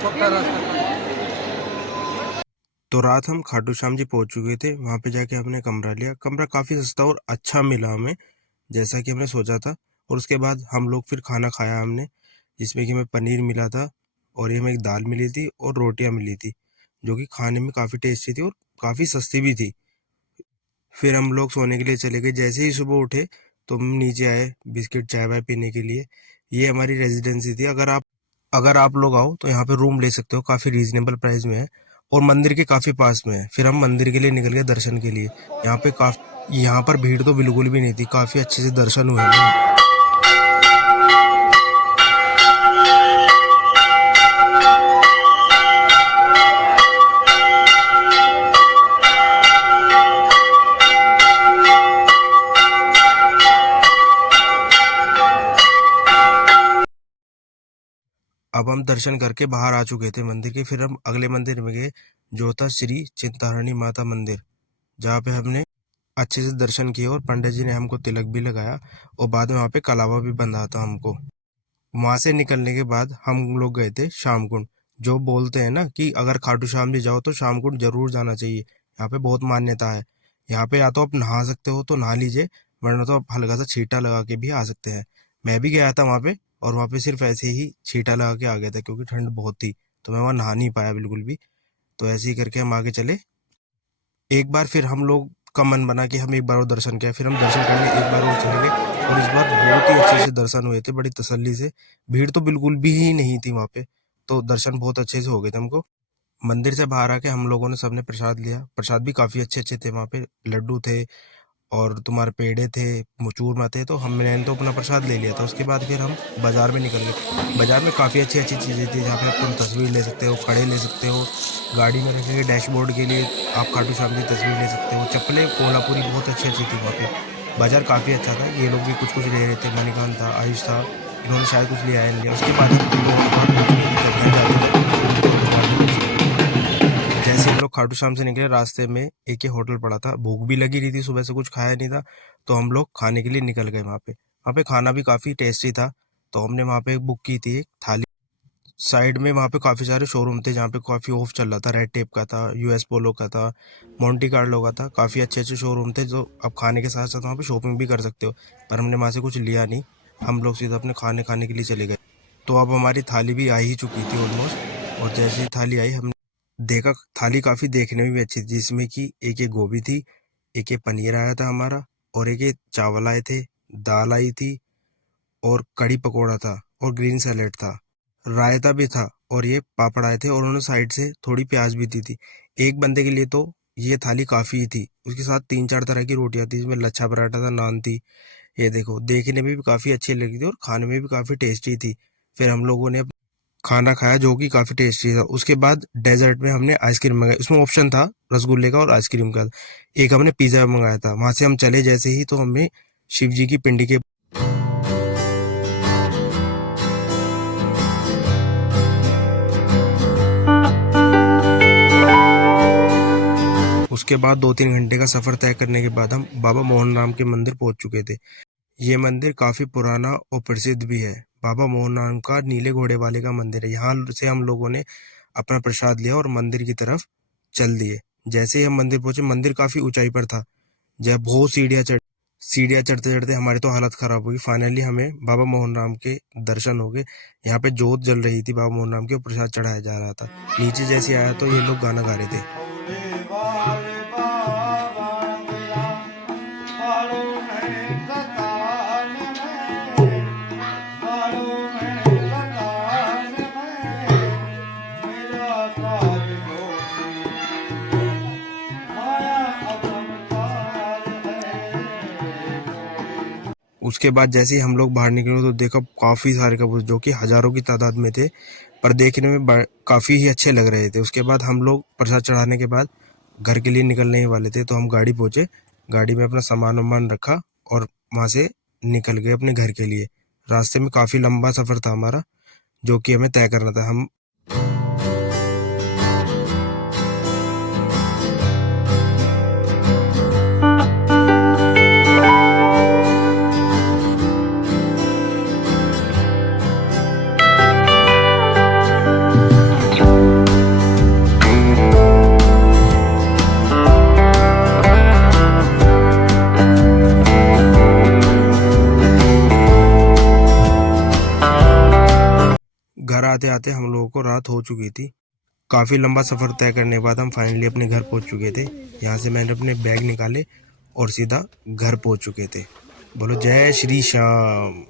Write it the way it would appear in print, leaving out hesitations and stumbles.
पक्का रास्ता। तो रात हम खाटू श्याम जी पहुंच चुके थे। वहां पे जाके हमने कमरा लिया। कमरा काफी सस्ता और अच्छा मिला हमें, जैसा कि हमने सोचा था। और उसके बाद हम लोग फिर खाना खाया हमने, जिसमें कि हमें पनीर मिला था और ये हमें एक दाल मिली थी और रोटियां मिली थी, जो कि खाने में काफी टेस्टी थी और काफी सस्ती भी थी। फिर हम लोग सोने के लिए चले गए। जैसे ही सुबह उठे तो हम नीचे आए बिस्किट चाय वाय पीने के लिए। ये हमारी रेजिडेंसी थी। अगर आप लोग आओ तो यहाँ पे रूम ले सकते हो, काफी रीजनेबल प्राइस में है और मंदिर के काफी पास में है। फिर हम मंदिर के लिए निकल गए दर्शन के लिए। यहाँ पर भीड़ तो बिल्कुल भी नहीं थी, काफी अच्छे से दर्शन हुए हमें। अब हम दर्शन करके बाहर आ चुके थे मंदिर के। फिर हम अगले मंदिर में गए, जो था श्री चिंतामणि माता मंदिर, जहाँ पे हमने अच्छे से दर्शन किए और पंडित जी ने हमको तिलक भी लगाया और बाद में वहाँ पे कलावा भी बंधा था हमको। वहां से निकलने के बाद हम लोग गए थे शाम कुंड। जो बोलते हैं ना कि अगर खाटू श्याम जी जाओ तो शाम कुंड जरूर जाना चाहिए। यहाँ पे बहुत मान्यता है। यहाँ पे या तो आप नहा सकते हो तो नहा लीजिए, वरना तो आप हल्का सा छींटा लगा के भी आ सकते हैं। मैं भी गया था वहाँ पे और वहाँ पे सिर्फ ऐसे ही छींटा लगा के आ गया था, क्योंकि ठंड बहुत थी तो मैं वहाँ नहा नहीं पाया बिल्कुल भी। तो ऐसे ही करके हम आगे चले। एक बार फिर हम लोग का मन बना कि हम एक बार और दर्शन किया। फिर हम दर्शन करने एक बार और चले गए और इस बार बहुत ही अच्छे से दर्शन हुए थे, बड़ी तसल्ली से। भीड़ तो बिल्कुल भी ही नहीं थी वहाँ पे, तो दर्शन बहुत अच्छे से हो गए थे हमको। मंदिर से बाहर आके हम लोगों ने सबने प्रसाद लिया। प्रसाद भी काफी अच्छे अच्छे थे वहाँ पे। लड्डू थे और तुम्हारे पेड़े थे, चूरमा थे। तो हमने तो अपना प्रसाद ले लिया था। उसके बाद फिर हम बाजार में निकल गए। बाजार में काफ़ी अच्छी अच्छी चीज़ें थी, जहाँ पे आप तुम तस्वीर ले सकते हो, खड़े ले सकते हो, गाड़ी में रखेंगे डैशबोर्ड के लिए आप खाटू श्याम की तस्वीर ले सकते हो। चप्पलें कोल्हापुरी बहुत अच्छी अच्छी थी वहाँ पे। बाजार काफ़ी अच्छा था। ये लोग भी कुछ कुछ ले रहे थे, मणिकांत था, आयुष था, इन्होंने शायद कुछ लिया है नहीं लिया। उसके बाद हम लोग बाहर पहुँच गए जब घर जाते थे तो भगवान को दर्शन करने। जैसे हम लोग खाटू श्याम से निकले, रास्ते में एक ही होटल पड़ा था। भूख भी लगी रही थी, सुबह से कुछ खाया नहीं था, तो हम लोग खाने के लिए निकल गए। वहाँ पे खाना भी काफी टेस्टी था, तो हमने वहाँ पे बुक की थी एक थाली। साइड में वहाँ पे काफी सारे शोरूम थे, जहाँ पे काफी ऑफ चल रहा था। रेड टेप का था, यूएस पोलो का था, मोंटी कार्लो का था। काफी अच्छे अच्छे शोरूम थे, जो आप खाने के साथ साथ वहाँ पे शॉपिंग भी कर सकते हो। पर हमने वहाँ से कुछ लिया नहीं, हम लोग सीधा अपने खाने खाने के लिए चले गए। तो अब हमारी थाली भी आ ही चुकी थी ऑलमोस्ट। और जैसे ही थाली आई, हमने देखा थाली काफी देखने में भी अच्छी थी, जिसमें कि एक एक गोभी थी, एक एक पनीर आया था हमारा, और एक एक चावल आए थे, दाल आई थी और कड़ी पकोड़ा था और ग्रीन सैलेड था, रायता भी था और ये पापड़ आए थे और उन्होंने साइड से थोड़ी प्याज भी दी थी। एक बंदे के लिए तो ये थाली काफी ही थी। उसके साथ तीन चार तरह की रोटियां थी, जिसमें लच्छा पराठा था, नान थी। ये देखो, देखने में भी काफी अच्छी लगी थी और खाने में भी काफी टेस्टी थी। फिर हम लोगों ने खाना खाया, जो कि काफी टेस्टी था। उसके बाद डेजर्ट में हमने आइसक्रीम मंगाई। उसमें ऑप्शन था रसगुल्ले का और आइसक्रीम का। एक हमने पिज्जा मंगाया था। वहां से हम चले जैसे ही, तो हमें शिव जी की पिंडी के उसके बाद 2-3 घंटे का सफर तय करने के बाद हम बाबा मोहन राम के मंदिर पहुंच चुके थे। ये मंदिर काफी पुराना और प्रसिद्ध भी है। बाबा मोहन राम का नीले घोड़े वाले का मंदिर है। यहाँ से हम लोगों ने अपना प्रसाद लिया और मंदिर की तरफ चल दिए। जैसे ही हम मंदिर पहुंचे, मंदिर काफी ऊंचाई पर था, जब बहुत सीढ़ियाँ चढ़ते चढ़ते हमारी तो हालत खराब हुई। फाइनली हमें बाबा मोहन राम के दर्शन हो गए। यहाँ पे जोत जल रही थी बाबा मोहन राम की और प्रसाद चढ़ाया जा रहा था। नीचे जैसे आया तो ये लोग गाना गा रहे थे। उसके बाद जैसे ही हम लोग बाहर निकले तो देखा काफी सारे कबूतर, जो कि हजारों की तादाद में थे, पर देखने में काफी ही अच्छे लग रहे थे। उसके बाद हम लोग प्रसाद चढ़ाने के बाद घर के लिए निकलने ही वाले थे, तो हम गाड़ी पहुंचे। गाड़ी में अपना सामान वामान रखा और वहां से निकल गए अपने घर के लिए। रास्ते में काफी लंबा सफर था हमारा, जो कि हमें तय करना था। हम घर आते आते हम लोगों को रात हो चुकी थी। काफ़ी लंबा सफ़र तय करने के बाद हम फाइनली अपने घर पहुंच चुके थे। यहाँ से मैंने अपने बैग निकाले और सीधा घर पहुंच चुके थे। बोलो जय श्री श्याम।